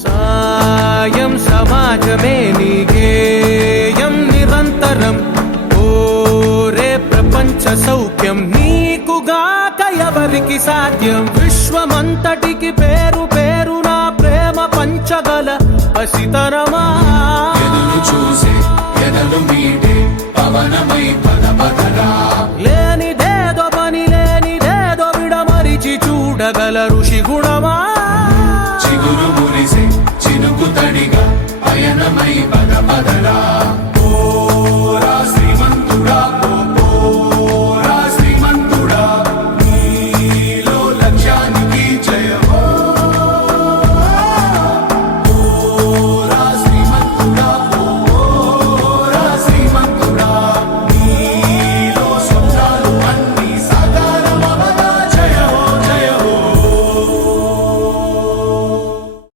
సాయం సమాజమే నీ గేయం నిరంతరం ఓరే ప్రపంచ సౌఖ్యం నీకుగాక ఎవరికి సాధ్యం విశ్వమంతటికి పేరు పేరు నా ప్రేమ పంచగల పసితరమా చూసే ఎదలు మీటే పవనమై పద పదరా లేనిదేదో పని లేనిదేదో విడమరిచి చూడగల ఋషి గుణమా చిగురు